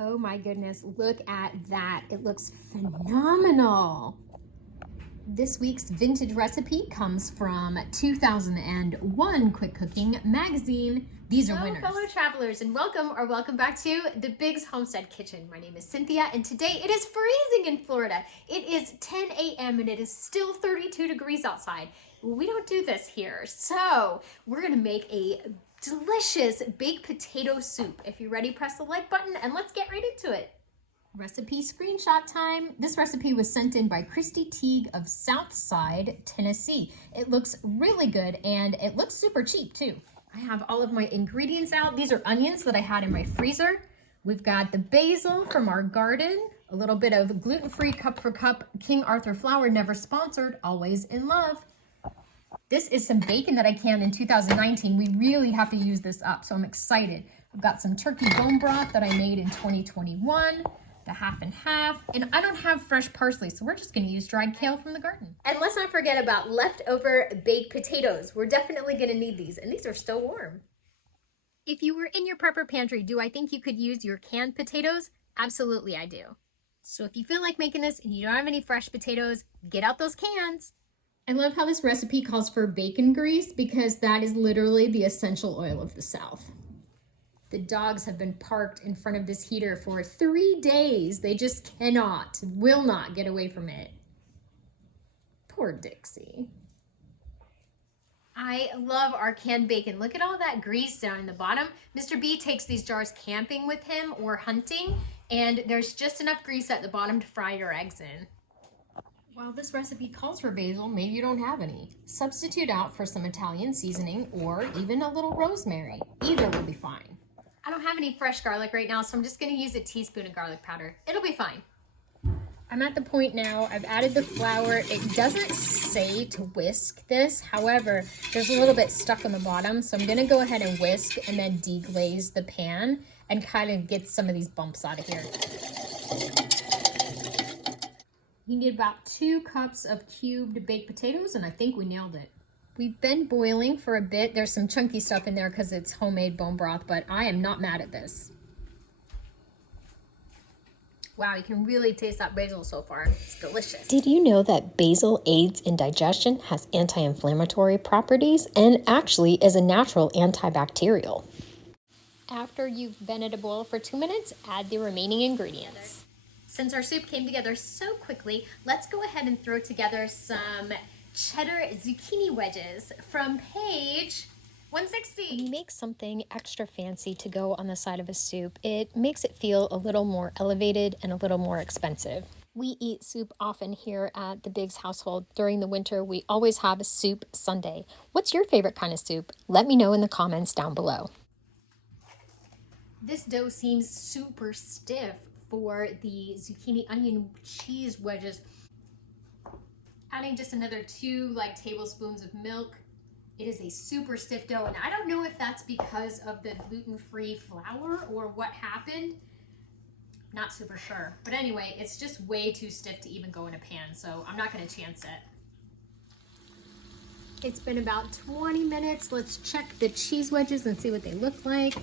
Oh my goodness, look at that. It looks phenomenal. This week's vintage recipe comes from 2001 Quick Cooking magazine. These are winners. Fellow travelers, and welcome back to the Biggs Homestead Kitchen. My name is Cynthia, and today it is freezing in Florida. It is 10 a.m. and it is still 32 degrees outside. We don't do this here, so we're gonna make a delicious baked potato soup. If you're ready, press the like button and let's get right into it. Recipe screenshot time. This recipe was sent in by Christy Teague of Southside, Tennessee. It looks really good and it looks super cheap too. I have all of my ingredients out. These are onions that I had in my freezer. We've got the basil from our garden, a little bit of gluten-free cup for cup King Arthur flour, never sponsored, always in love. This is some bacon that I canned in 2019. We really have to use this up, so I'm excited. I've got some turkey bone broth that I made in 2021, the half and half, and I don't have fresh parsley, so we're just gonna use dried kale from the garden. And let's not forget about leftover baked potatoes. We're definitely gonna need these, and these are still warm. If you were in your prepper pantry, do I think you could use your canned potatoes? Absolutely, I do. So if you feel like making this and you don't have any fresh potatoes, get out those cans. I love how this recipe calls for bacon grease because that is literally the essential oil of the South. The dogs have been parked in front of this heater for 3 days. They just will not get away from it. Poor Dixie. I love our canned bacon. Look at all that grease down in the bottom. Mr. B takes these jars camping with him or hunting, and there's just enough grease at the bottom to fry your eggs in. While this recipe calls for basil, maybe you don't have any. Substitute out for some Italian seasoning or even a little rosemary. Either will be fine. I don't have any fresh garlic right now, so I'm just gonna use a teaspoon of garlic powder. It'll be fine. I'm at the point now, I've added the flour. It doesn't say to whisk this. However, there's a little bit stuck on the bottom, so I'm gonna go ahead and whisk and then deglaze the pan and kind of get some of these bumps out of here. You need about 2 cups of cubed baked potatoes, and I think we nailed it. We've been boiling for a bit. There's some chunky stuff in there because it's homemade bone broth, but I am not mad at this. Wow, you can really taste that basil so far. It's delicious. Did you know that basil aids in digestion, has anti-inflammatory properties, and actually is a natural antibacterial? After you've been at a boil for 2 minutes, add the remaining ingredients. Since our soup came together so quickly, let's go ahead and throw together some cheddar zucchini wedges from page 160. When you make something extra fancy to go on the side of a soup, it makes it feel a little more elevated and a little more expensive. We eat soup often here at the Biggs household. During the winter, we always have a soup Sunday. What's your favorite kind of soup? Let me know in the comments down below. This dough seems super stiff for the zucchini onion cheese wedges. Adding just another 2 tablespoons of milk. It is a super stiff dough, and I don't know if that's because of the gluten-free flour or what happened. Not super sure. But anyway, it's just way too stiff to even go in a pan, so I'm not gonna chance it. It's been about 20 minutes. Let's check the cheese wedges and see what they look like.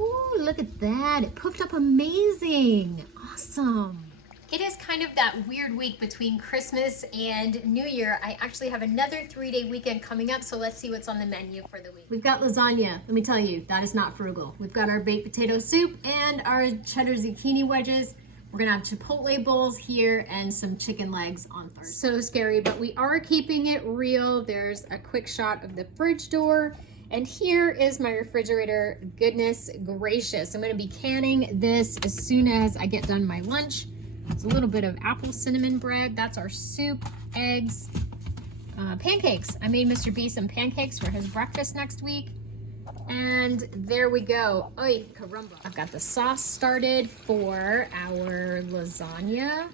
Ooh, look at that. It puffed up amazing. Awesome. It is kind of that weird week between Christmas and New Year. I actually have another 3-day weekend coming up, so let's see what's on the menu for the week. We've got lasagna. Let me tell you, that is not frugal. We've got our baked potato soup and our cheddar zucchini wedges. We're gonna have chipotle bowls here and some chicken legs on Thursday. So scary, but we are keeping it real. There's a quick shot of the fridge door. And here is my refrigerator. Goodness gracious. I'm gonna be canning this as soon as I get done my lunch. It's a little bit of apple cinnamon bread. That's our soup, eggs, pancakes. I made Mr. B some pancakes for his breakfast next week. And there we go. Oy, caramba. I've got the sauce started for our lasagna.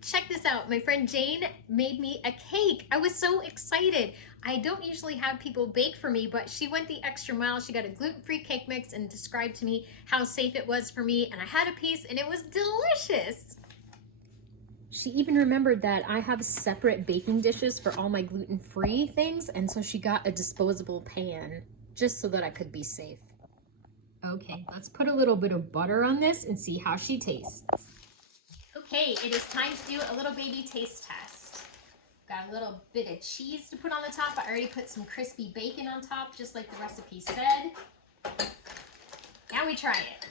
Check this out. My friend Jane made me a cake. I was so excited. I don't usually have people bake for me, but she went the extra mile. She got a gluten-free cake mix and described to me how safe it was for me. And I had a piece and it was delicious. She even remembered that I have separate baking dishes for all my gluten-free things, and so she got a disposable pan just so that I could be safe. Okay, let's put a little bit of butter on this and see how she tastes. Okay, it is time to do a little baby taste test. Got a little bit of cheese to put on the top. I already put some crispy bacon on top, just like the recipe said. Now we try it.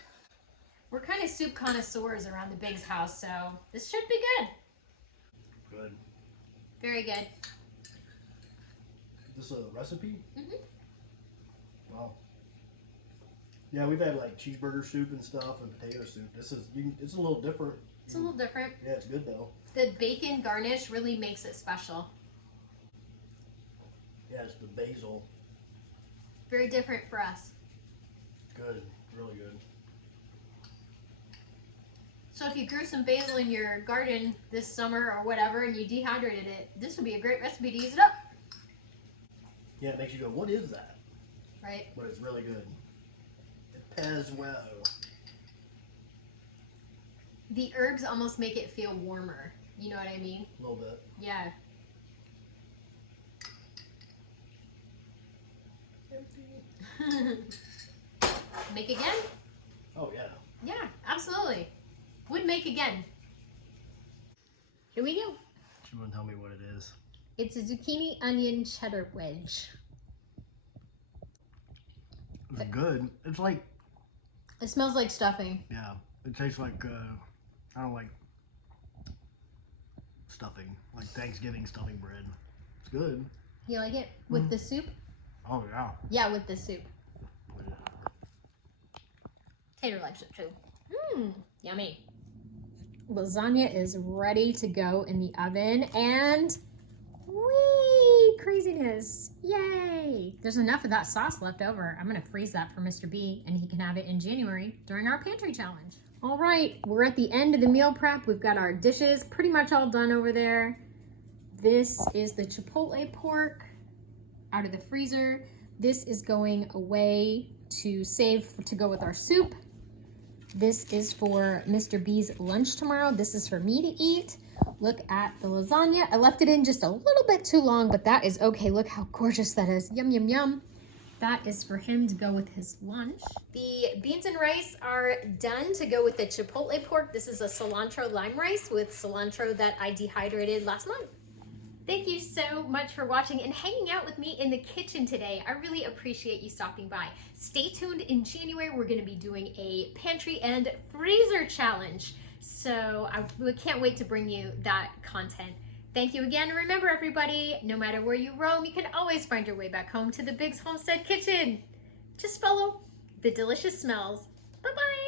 We're kind of soup connoisseurs around the Biggs house, so this should be good. Good. Very good. This is a recipe? Mm-hmm. Wow. Yeah, we've had like cheeseburger soup and stuff and potato soup. This is, it's a little different. It's a little different. Yeah, it's good though. The bacon garnish really makes it special. Yeah, it's the basil. Very different for us. Good, really good. So if you grew some basil in your garden this summer or whatever and you dehydrated it, this would be a great recipe to use it up. Yeah, it makes you go, what is that? Right? But it's really good. It pairs well. The herbs almost make it feel warmer. You know what I mean? A little bit. Yeah. Make again? Oh yeah. Yeah, absolutely. Would make again. Here we go. She wouldn't tell me what it is. It's a zucchini onion cheddar wedge. It's good. It's like, It smells like stuffing. yeah, it tastes like, I don't like stuffing, like Thanksgiving stuffing bread. It's good. You like it? With the soup? Oh yeah. Yeah, with the soup. Tater likes it too. Mmm, yummy. Lasagna is ready to go in the oven, and whee, craziness, yay. There's enough of that sauce left over. I'm gonna freeze that for Mr. B, and he can have it in January during our pantry challenge. All right, we're at the end of the meal prep. We've got our dishes pretty much all done over there. This is the chipotle pork out of the freezer. This is going away to save to go with our soup. This is for Mr. B's lunch tomorrow. This is for me to eat. Look at the lasagna. I left it in just a little bit too long, but that is okay. Look how gorgeous that is. Yum, yum, yum. That is for him to go with his lunch. The beans and rice are done to go with the chipotle pork. This is a cilantro lime rice with cilantro that I dehydrated last month. Thank you so much for watching and hanging out with me in the kitchen today. I really appreciate you stopping by. Stay tuned. In January, we're going to be doing a pantry and freezer challenge. So I can't wait to bring you that content. Thank you again. Remember, everybody, no matter where you roam, you can always find your way back home to the Biggs Homestead Kitchen. Just follow the delicious smells. Bye-bye.